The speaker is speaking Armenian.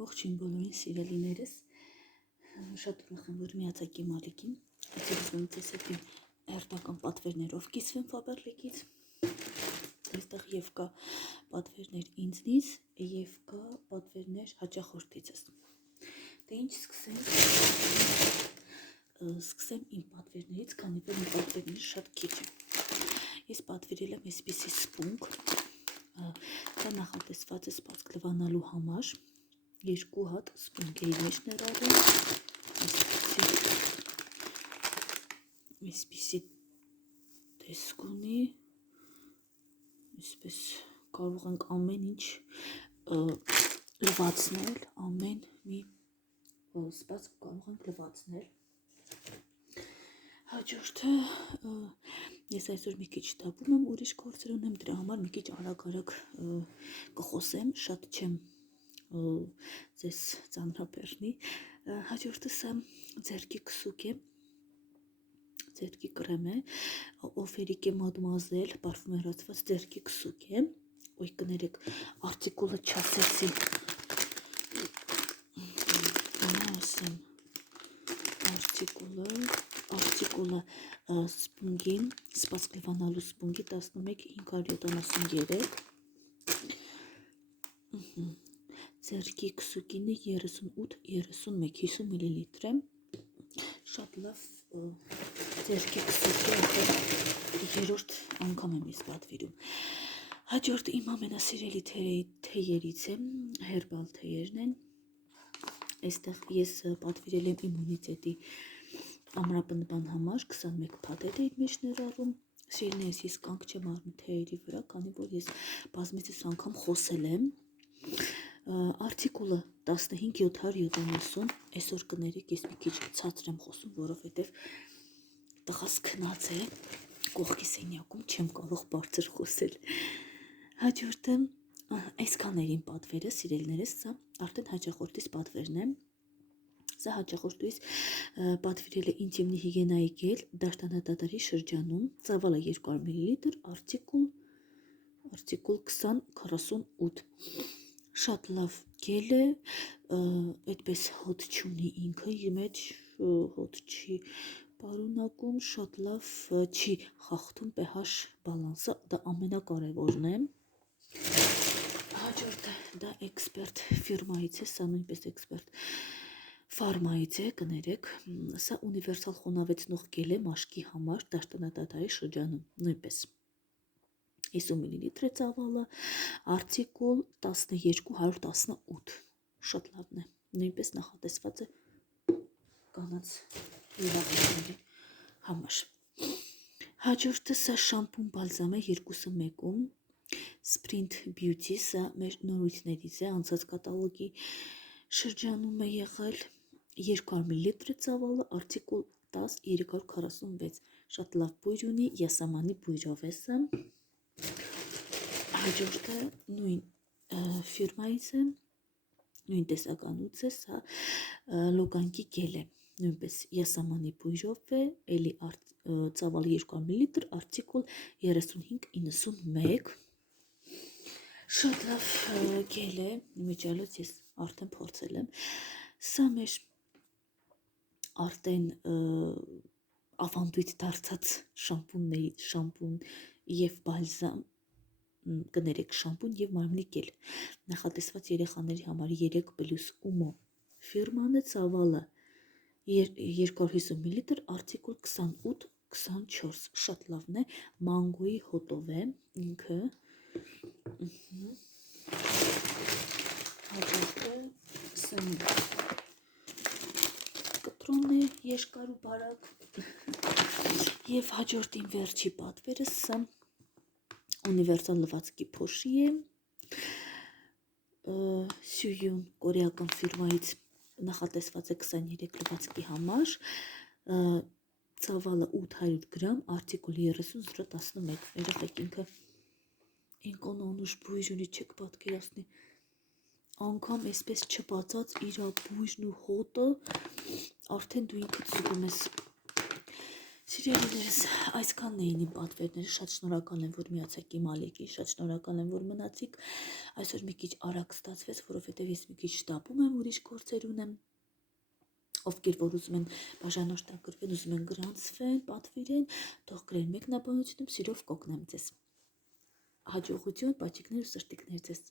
Ողջույն բոլորին սիրելիներս, շատ ուրախ եմ, որ միացաք իմ ալիքին, այսօր ձեզ հետ իմ հերթական պատվերներով կիսվեմ Faberlic-ից, այստեղ և կա պատվերներ ինձնից և կա պատվերներ հաճախորդիցս, դե ինչ սկսեմ իմ պատվերներից, քանի որ իմ պատվերները շատ քիչ են, ես պատվիրել եմ այսպիսի սպունգ, դա նախատեսված է սպասք լվանալու համար, երկու հատ սպունգ էի մեջ ներառում, այսպիսի տեսք ունի, այսպես կարող ենք ամեն ինչ լվացնել, ամեն մի սպասք կարող ենք լվացնել, հաջորդը ես այսօր մի քիչ տապում եմ, ուրիշ գործեր ունեմ, դրա համար մի քիչ արագ կխոսեմ, շատ չեմ ձեզ ծանրաբեռնի, հաջորդը սա ձեռքի քսուկ է, ձեռքի կրեմ է, Օֆերիկե Մադմուազել պարֆումերացված ձեռքի քսուկ է, ոյ կներեք արտիկուլը չասեցի, ասեմ, արտիկուլը սպունգին, սպասք լվանալու սպունգի 11573, ձեռքի քսուկինը 38-31 50 մլ է, շատ լավ ձեռքի քսուկի երրորդ անգամ եմ ես պատվիրում, հաջորդ իմ ամենասիրելի թեյերից է, հերբալ թեյերն են, այստեղ ես պատվիրել եմ իմունիտետի ամրապնդման համար 21 փաթեթ է իր մեջ ներառում, սիրելիներս ես կանգ չեմ առնում թեյերի վրա, քանի որ ես բազմիցս անգամ խոսել եմ, արտիկուլը 15770, այսօր կներեք ես մի քիչ ցածր եմ խոսում, որովհետև տղաս քնած է, կողքի սենյակում չեմ կարող բարձր խոսել, հաջորդը այսքան էր իմ պատվերը, սիրելիներս, սա արդեն հաճախորդիս պատվերն է, սա հաճախորդուիս պատվիրել է ինտիմնի հիգիենայի գել դաշտանադատարի շրջանում, ծավալը 200 մլ, արտիկուլ 2048, շատ լավ գել է, այդպես հոտ չունի ինքը, իր մեջ հոտ չի պարունակում, շատ լավ չի խախտում pH բալանսը, դա ամենակարևորն է, հաջորդը դա էքսպերտ ֆիրմայից է, սա նույնպես էքսպերտ ֆարմայից է, կներեք, սա ունիվերսալ խոնավեցնող գել է մաշկի համար դաշտանադատարի շրջանում, նույնպես 50 մլ է ծավալը, արտիկուլ 12118, շատ լավն է, նույնպես նախատեսված է կանանց իրավունքների համար, հաջորդը սա շամպուն բալզամ է 2-ը 1-ում, Sprint Beauty, սա մեր նորույթներից է, անցած կատալոգի շրջանում է եղել, 200 մլ ծավալը, արտիկուլ 10346, շատ լավ բույր ունի, յասամանի բույրով է սա, հաջորդը նույն ֆիրմայից է, նույն տեսականուց է, սա լոգանկի գել է, նույնպես յասամանի բույրով է, էլի ծավալը 200 մլ, արտիկուլ 3591, շատ լավ գել է, իմիջիալոց ես արդեն փորձել եմ, սա մեր արդեն ավանդույթ դարձած շամպուն և բալզամ, կներեք շամպուն և մարմնի գել, նախատեսված երեխաների համար 3+ Umo ֆիրման է, ծավալը 250 մլ, արտիկուլ 28-24, շատ լավն է, մանգոյի հոտով է ինքը, հաջորդը սա կտրոնն է երկար ու բարակ և հաջորդ իմ վերջի պատվերը սա ունիվերսալ լվացքի փոշի է, Սյույուն կորեական ֆիրմայից նախատեսված է 23 լվացքի համար, ծավալը 800 գրամ, արտիկուլ 30-011, երևեք ինքը ինքան անուշ բույր ունի, չեք պատկերացնի, անգամ այսպես չբացած իրա բույրն ու հոտը, արդեն դու ինքդ զգում ես, Սիրելիներս, այսքանն էին իմ պատվերները, շատ շնորհակալ եմ, որ միացաք իմ ալիքին, շատ շնորհակալ եմ, որ մնացիք, այսօր մի քիչ արագ ստացվեց, որովհետև ես մի քիչ շտապում եմ, ուրիշ գործեր ունեմ, ովքեր որ ուզում են բաժանորդագրվեն, ուզում են գրանցվեն, պատվիրեն, թող գրեն մեկնաբանությունում, սիրով կօգնեմ ձեզ, հաջողություն, պաճիկներ ու սրտիկներ ձեզ